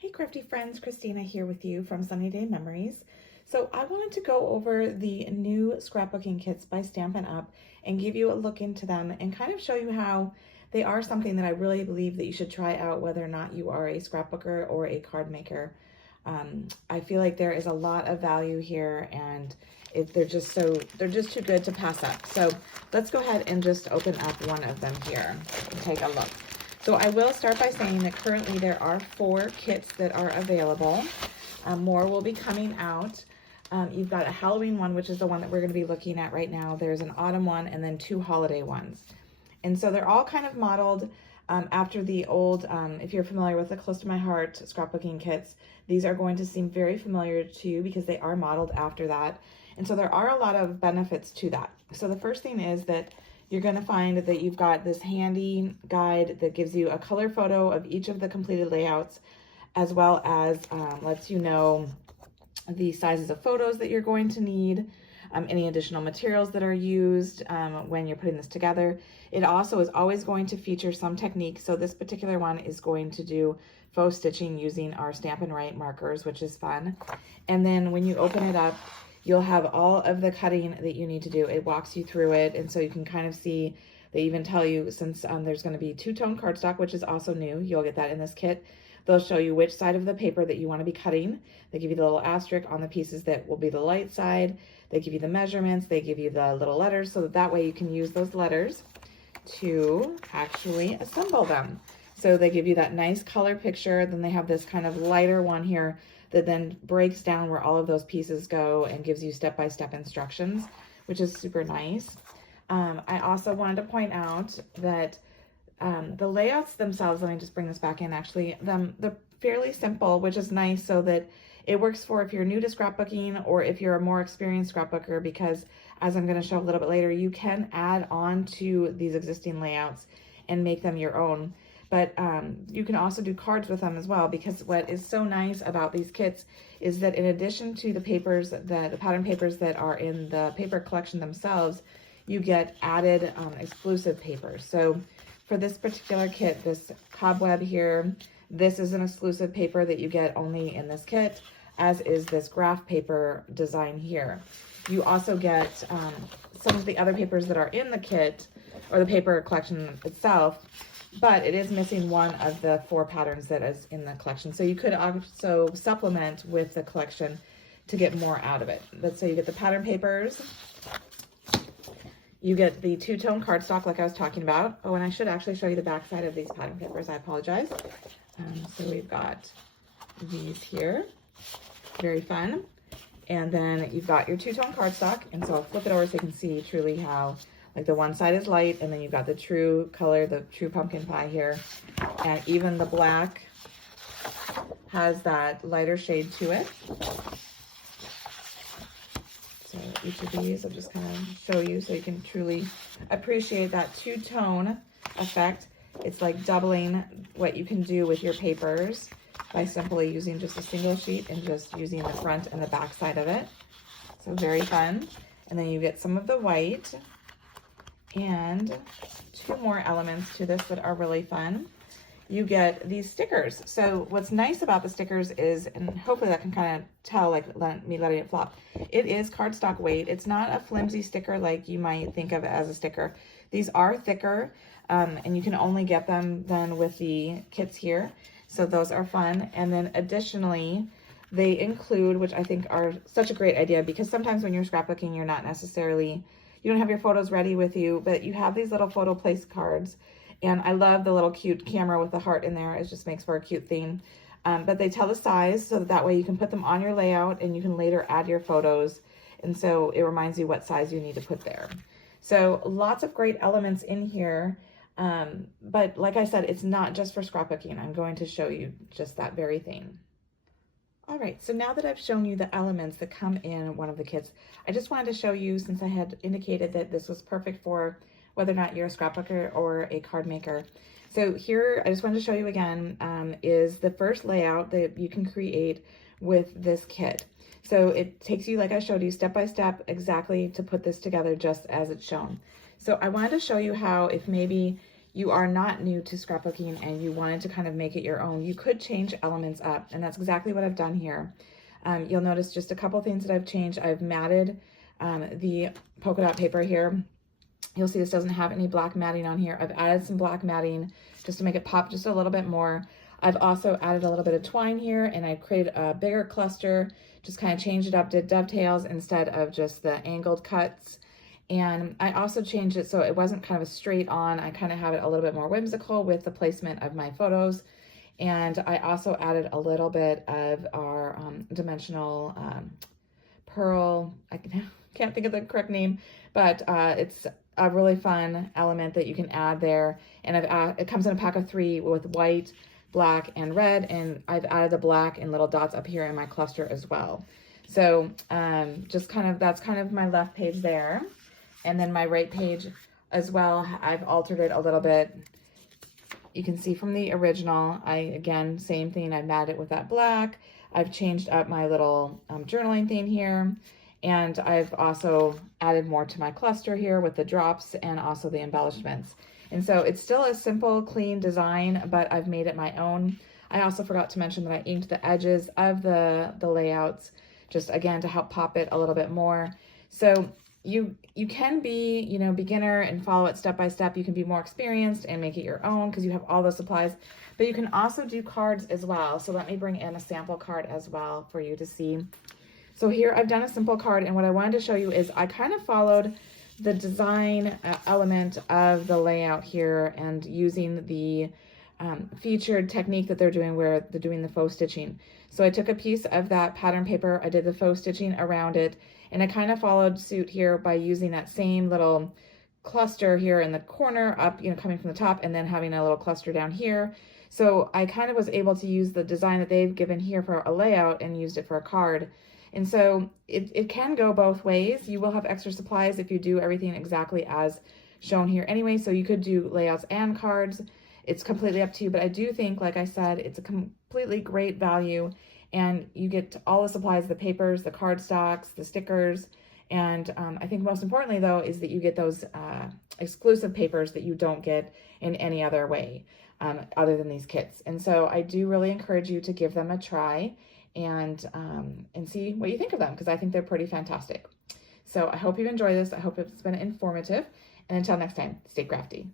Hey crafty friends, Christina here with you from Sunny Day Memories. So I wanted to go over the new scrapbooking kits by Stampin' Up and give you a look into them and kind of show you how they are something that I really believe that you should try out whether or not you are a scrapbooker or a card maker. I feel like there is a lot of value here and they're just too good to pass up. So let's go ahead and just open up one of them here and take a look. So I will start by saying that currently there are 4 kits that are available. More will be coming out. You've got a Halloween one, which is the one that we're going to be looking at right now. There's an autumn one and then 2 holiday ones. And so they're all kind of modeled after the old, if you're familiar with the Close to My Heart scrapbooking kits, these are going to seem very familiar to you because they are modeled after that. And so there are a lot of benefits to that. So the first thing is that you're going to find that you've got this handy guide that gives you a color photo of each of the completed layouts, as well as lets you know the sizes of photos that you're going to need, any additional materials that are used when you're putting this together. It also is always going to feature some technique. So this particular one is going to do faux stitching using our Stampin' Right markers, which is fun. And then when you open it up, you'll have all of the cutting that you need to do. It walks you through it, and so you can kind of see, they even tell you, since there's going to be 2-tone cardstock, which is also new, you'll get that in this kit. They'll show you which side of the paper that you want to be cutting. They give you the little asterisk on the pieces that will be the light side. They give you the measurements. They give you the little letters, so that way you can use those letters to actually assemble them. So they give you that nice color picture. Then they have this kind of lighter one here that then breaks down where all of those pieces go and gives you step-by-step instructions, which is super nice. I also wanted to point out that the layouts themselves, let me just bring this back in actually, they're fairly simple, which is nice, so that it works for if you're new to scrapbooking or if you're a more experienced scrapbooker, because as I'm going to show a little bit later, you can add on to these existing layouts and make them your own. But you can also do cards with them as well, because what is so nice about these kits is that in addition to the papers, the pattern papers that are in the paper collection themselves, you get added exclusive papers. So for this particular kit, this cobweb here, this is an exclusive paper that you get only in this kit, as is this graph paper design here. You also get some of the other papers that are in the kit, or the paper collection itself, but it is missing one of the 4 patterns that is in the collection. So you could also supplement with the collection to get more out of it. So you get the pattern papers, you get the 2-tone cardstock like I was talking about. Oh, and I should actually show you the back side of these pattern papers. I apologize. So we've got these here, very fun. And then you've got your 2-tone cardstock. And so I'll flip it over so you can see truly how, like, the one side is light, and then you've got the true color, the true pumpkin pie here. And even the black has that lighter shade to it. So each of these I'll just kind of show you so you can truly appreciate that 2-tone effect. It's like doubling what you can do with your papers by simply using just a single sheet and just using the front and the back side of it. So very fun. And then you get some of the white and 2 more elements to this that are really fun. You get these stickers. So what's nice about the stickers is, and hopefully that can kind of tell, like me letting it flop, it is cardstock weight. It's not a flimsy sticker like you might think of it as a sticker. These are thicker, and you can only get them then with the kits here. So those are fun. And then additionally, they include, which I think are such a great idea, because sometimes when you're scrapbooking, you're not necessarily, you don't have your photos ready with you, but you have these little photo place cards. And I love the little cute camera with the heart in there. It just makes for a cute theme. But they tell the size, so that way you can put them on your layout and you can later add your photos. And so it reminds you what size you need to put there. So lots of great elements in here. But like I said, it's not just for scrapbooking. I'm going to show you just that very thing. All right, so now that I've shown you the elements that come in one of the kits, I just wanted to show you, since I had indicated that this was perfect for whether or not you're a scrapbooker or a card maker. So here, I just wanted to show you again, is the first layout that you can create with this kit. So it takes you, like I showed you, step by step exactly to put this together just as it's shown. So I wanted to show you how, if maybe you are not new to scrapbooking and you wanted to kind of make it your own, you could change elements up, and that's exactly what I've done here. You'll notice just a couple things that I've changed. I've matted the polka dot paper here. You'll see this doesn't have any black matting on here. I've added some black matting just to make it pop just a little bit more. I've also added a little bit of twine here, and I created a bigger cluster, just kind of changed it up, did dovetails instead of just the angled cuts. And I also changed it so it wasn't kind of a straight on. I kind of have it a little bit more whimsical with the placement of my photos. And I also added a little bit of our dimensional pearl. I can't think of the correct name, but it's a really fun element that you can add there. And it comes in a pack of 3 with white, black, and red, and I've added the black and little dots up here in my cluster as well. So just kind of, that's kind of my left page there. And then my right page as well, I've altered it a little bit. You can see from the original, again, same thing, I matted it with that black. I've changed up my little journaling thing here. And I've also added more to my cluster here with the drops and also the embellishments. And so it's still a simple, clean design, but I've made it my own. I also forgot to mention that I inked the edges of the layouts, just again, to help pop it a little bit more. So you can be, you know, beginner and follow it step by step. You can be more experienced and make it your own because you have all the supplies, but you can also do cards as well. So let me bring in a sample card as well for you to see. So here I've done a simple card, and what I wanted to show you is I kind of followed the design element of the layout here and using the featured technique that they're doing where they're doing the faux stitching. So I took a piece of that pattern paper, I did the faux stitching around it, and I kind of followed suit here by using that same little cluster here in the corner up, you know, coming from the top, and then having a little cluster down here. So I kind of was able to use the design that they've given here for a layout and used it for a card. And so it can go both ways. You will have extra supplies if you do everything exactly as shown here anyway. So you could do layouts and cards. It's completely up to you. But I do think, like I said, it's a completely great value. And you get all the supplies, the papers, the cardstocks, the stickers. And I think most importantly, though, is that you get those exclusive papers that you don't get in any other way other than these kits. And so I do really encourage you to give them a try and see what you think of them, because I think they're pretty fantastic. So I hope you've enjoyed this. I hope it's been informative. And until next time, stay crafty.